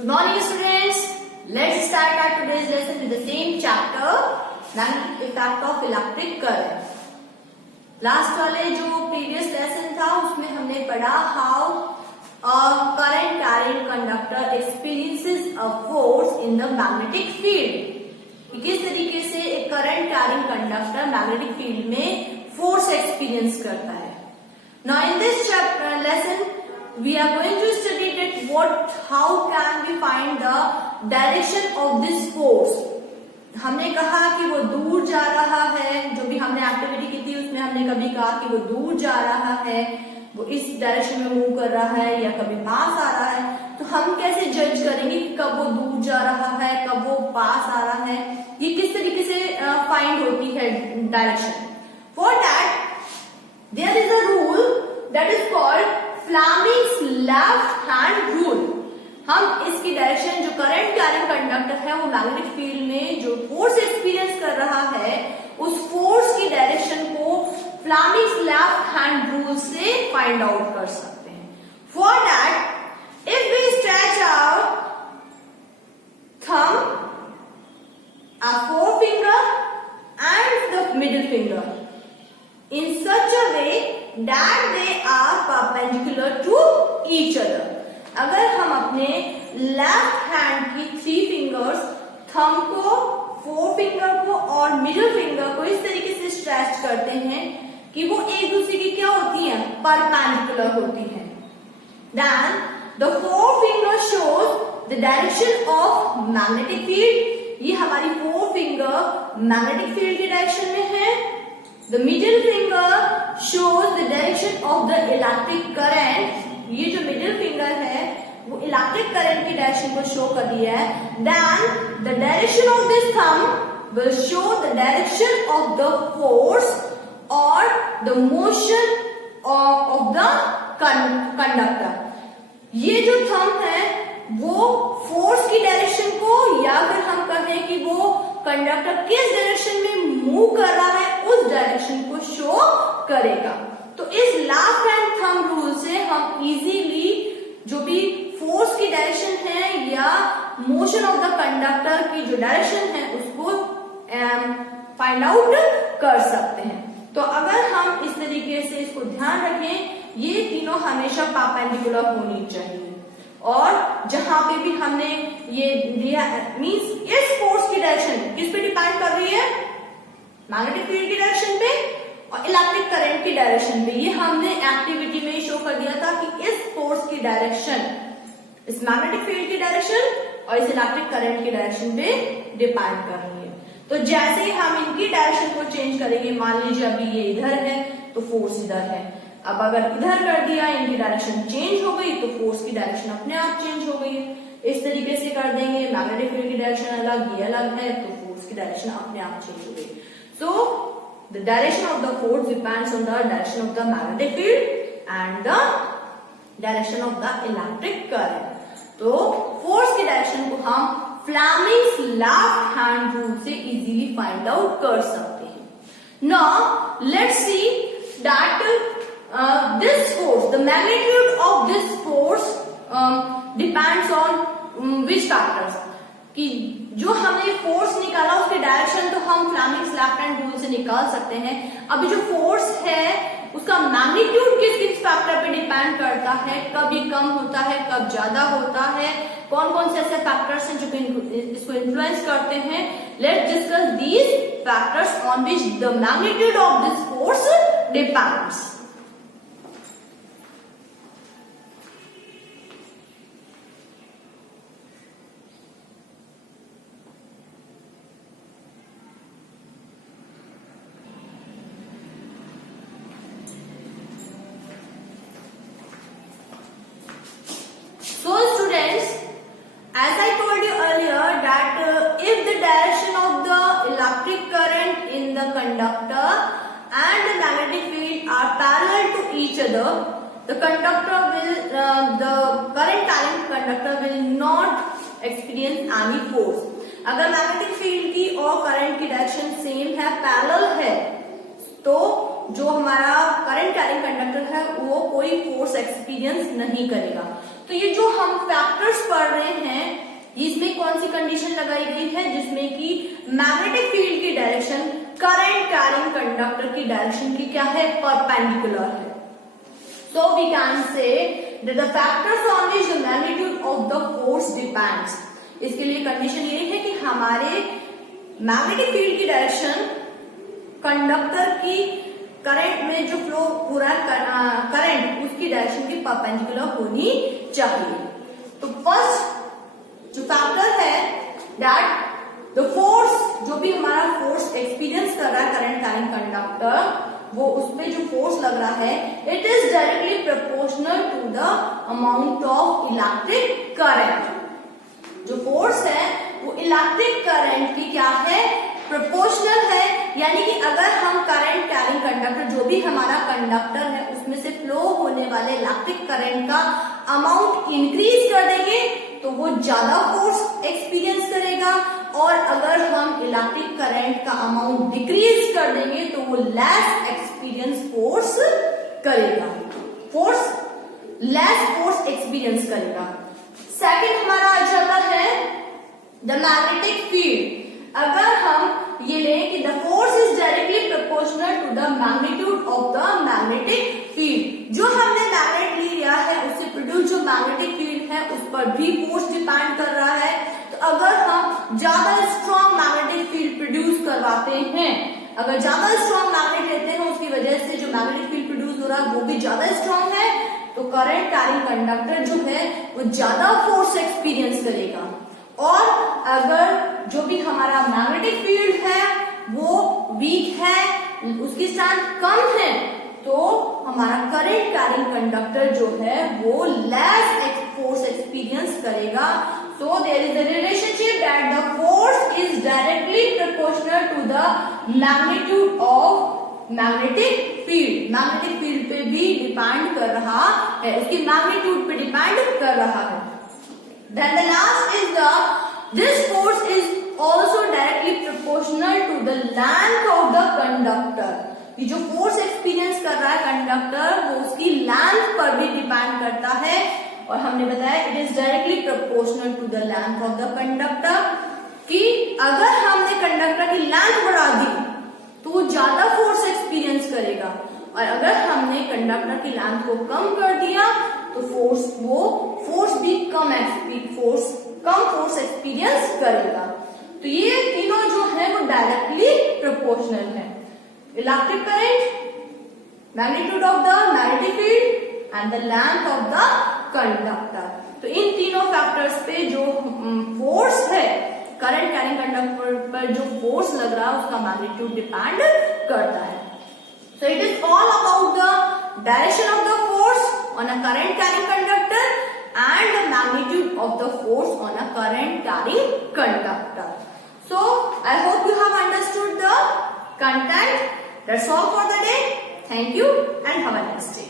Good morning, students. Let's start our today's lesson with the same chapter, magnetic effect of electric current. Last वाले जो previous lesson था उसमें हमने पढ़ा how current carrying conductor experiences a force in the magnetic field. किस तरीके से एक current carrying conductor magnetic field में फोर्स एक्सपीरियंस करता है। Now in this chapter lesson we are going to study that how can we find the direction of this force। हमने कहा कि वो दूर जा रहा है, जो भी हमने एक्टिविटी की थी उसमें हमने कभी कहा कि वो दूर जा रहा है, वो इस डायरेक्शन में मूव कर रहा है या कभी पास आ रहा है। तो हम कैसे जज करेंगे कि कब वो दूर जा रहा है, कब वो पास आ रहा है, ये किस तरीके से फाइंड होती है direction. For that there is a rule that is called Fleming's left hand rule. हम इसकी डायरेक्शन, जो करंट कैरिंग कंडक्टर है वो मैग्नेटिक फील्ड में जो फोर्स एक्सपीरियंस कर रहा है उस फोर्स की डायरेक्शन को फ्लेमिंग्स लेफ्ट हैंड रूल से फाइंड आउट कर सकते हैं। For that if we stretch our thumb, a forefinger and the middle finger in such a way that they are perpendicular to each other। अगर हम अपने left hand की 3 fingers, thumb को, four finger को और मिडिल फिंगर को इस तरीके से स्ट्रेच करते हैं कि वो एक दूसरे की क्या होती हैं, परपेंडिकुलर होती हैं। Then the forefinger shows the direction of magnetic field। ये हमारी 4 फिंगर मैग्नेटिक फील्ड की डायरेक्शन में है। The middle finger shows the direction of the electric current। ये जो मिडिल फिंगर है वो इलेक्ट्रिक करंट की डायरेक्शन को शो कर रही है। Then the direction of this thumb will show the direction of the force or the motion of the conductor। ये जो थंब है वो फोर्स की डायरेक्शन को, या फिर हम कहें कि वो कंडक्टर किस डायरेक्शन में मूव कर रहा है उस डायरेक्शन को शो करेगा। तो इस लेफ्ट हैंड थंब रूल से हम इजीली जो भी फोर्स की डायरेक्शन है या मोशन ऑफ द कंडक्टर की जो डायरेक्शन है उसको फाइंड आउट कर सकते हैं। तो अगर हम इस तरीके से इसको ध्यान रखें, ये तीनों हमेशा परपेंडिकुलर होनी चाहिए। और जहां पे भी हमने ये दिया मींस इस फोर्स की डायरेक्शन किस पे डिपेंड कर रही है, मैग्नेटिक फील्ड की डायरेक्शन पे और इलेक्ट्रिक करंट की डायरेक्शन पे। ये हमने एक्टिविटी में शो कर दिया था कि इस फोर्स की डायरेक्शन इस मैग्नेटिक फील्ड की डायरेक्शन और इस इलेक्ट्रिक करंट की डायरेक्शन पे डिपेंड कर रही है। तो जैसे ही हम इनकी डायरेक्शन को चेंज करेंगे, मान लीजिए अभी ये इधर है तो फोर्स इधर है, अब अगर इधर कर दिया, इनकी डायरेक्शन चेंज हो गई तो फोर्स की डायरेक्शन अपने आप चेंज हो गई। इस तरीके से कर देंगे, मैग्नेटिक फील्ड की डायरेक्शन अलग, ये अलग है, तो फोर्स की डायरेक्शन अपने आप चेंज हो गई। सो the direction of the force depends on the direction of the magnetic field and the direction of the electric current। तो फोर्स की डायरेक्शन को हम फ्लेमिंग्स लेफ्ट हैंड रूल से इजीली फाइंड आउट कर सकते हैं। Now let's see that this force, the magnitude of this force depends on which factors। कि जो हमने फोर्स निकाला उसके डायरेक्शन तो हम फ्लेमिंग्स लेफ्ट हैंड रूल से निकाल सकते हैं। अभी जो फोर्स है उसका मैग्नीट्यूड किस किस फैक्टर पे डिपेंड करता है, कब ये कम होता है, कब ज्यादा होता है, कौन कौन से ऐसे फैक्टर्स हैं जो इसको इन्फ्लुएंस करते हैं। Let's discuss these factors on which the magnitude of this force depends. As I told you earlier that if the direction of the electric current in the conductor and the magnetic field are parallel to each other, the current carrying conductor will not experience any force। अगर magnetic field की और current की direction same है, parallel है, तो जो हमारा current carrying conductor है वो कोई फोर्स एक्सपीरियंस नहीं करेगा। तो ये जो हम फैक्टर्स पढ़ रहे हैं, इसमें कौन सी कंडीशन लगाई गई है, जिसमें कि मैग्नेटिक फील्ड की डायरेक्शन करंट कैरिंग कंडक्टर की डायरेक्शन की क्या है, परपेंडिकुलर है। So we can say that the factors on which the magnitude of the force depends. इसके लिए कंडीशन ये है कि हमारे मैग्नेटिक फील्ड की डायरेक्शन कंडक्टर की करंट में जो फ्लो पूरा करंट उसकी डायरेक्शन की परपेंडिकुलर होनी चाहिए। तो फर्स्ट जो फैक्टर है दैट द फोर्स, जो भी हमारा फोर्स एक्सपीरियंस कर रहा है करंट कैरिंग कंडक्टर, वो उसमें जो फोर्स लग रहा है it is directly proportional to the amount of electric current. जो फोर्स है वो इलेक्ट्रिक करंट की क्या है, प्रोपोर्शनल है। यानी कि अगर हम करंट कैरिंग कंडक्टर, जो भी हमारा कंडक्टर है, उसमें से फ्लो होने वाले इलेक्ट्रिक करंट का अमाउंट इंक्रीज कर देंगे तो वो ज्यादा फोर्स एक्सपीरियंस करेगा, और अगर हम इलेक्ट्रिक करंट का अमाउंट डिक्रीज कर देंगे तो वो लेस एक्सपीरियंस फोर्स करेगा, लेस फोर्स एक्सपीरियंस करेगा। सेकंड हमारा आ जाता है द मैग्नेटिक फील्ड। अगर हम ये लें कि the force is directly proportional to the magnitude of the magnetic field, जो हमने मैग्नेट लिया है उससे प्रोड्यूस जो मैग्नेटिक फील्ड है उस पर भी फोर्स डिपेंड कर रहा है। तो अगर हम ज्यादा स्ट्रॉन्ग मैग्नेटिक फील्ड प्रोड्यूस करवाते हैं, अगर ज्यादा स्ट्रॉन्ग मैग्नेट लेते हैं उसकी वजह से जो मैग्नेटिक फील्ड प्रोड्यूस हो रहा है वो भी ज्यादा स्ट्रॉन्ग है, तो करंट कैरिंग कंडक्टर जो है वो ज्यादा फोर्स एक्सपीरियंस करेगा। और अगर जो भी हमारा मैग्नेटिक फील्ड है वो वीक है, उसकी स्ट्रेंथ कम है, तो हमारा करंट कैरिंग कंडक्टर जो है वो लेस फोर्स एक्सपीरियंस करेगा। So there is a relationship that the force is directly proportional to the magnitude of magnetic field. Magnetic field पे भी डिपेंड कर रहा है, उसकी मैग्नीट्यूड पे डिपेंड कर रहा है। Then the last is this force is also directly proportional to the length of the conductor. ये जो फोर्स एक्सपीरियंस कर रहा है कंडक्टर वो उसकी लेंथ पर भी डिपेंड करता है, और हमने बताया it is directly proportional to the length of the conductor, कि अगर हमने कंडक्टर की लेंथ बढ़ा दी तो वो ज्यादा फोर्स एक्सपीरियंस करेगा, और अगर हमने कंडक्टर की लेंथ को कम कर दिया तो फोर्स भी कम फोर्स एक्सपीरियंस करेगा। तो ये तीनों जो है वो डायरेक्टली प्रोपोर्शनल है, electric current, magnitude of the magnetic field and the length of the conductor. तो इन तीनों फैक्टर्स पे जो फोर्स है करंट कैरिंग कंडक्टर पर जो फोर्स लग रहा है उसका मैग्नीट्यूड डिपेंड करता है। So it is all about the direction of the force on a current carrying conductor and the magnitude of the force on a current carrying conductor. So I hope you have understood the content. That's all for the day. Thank you and have a nice day.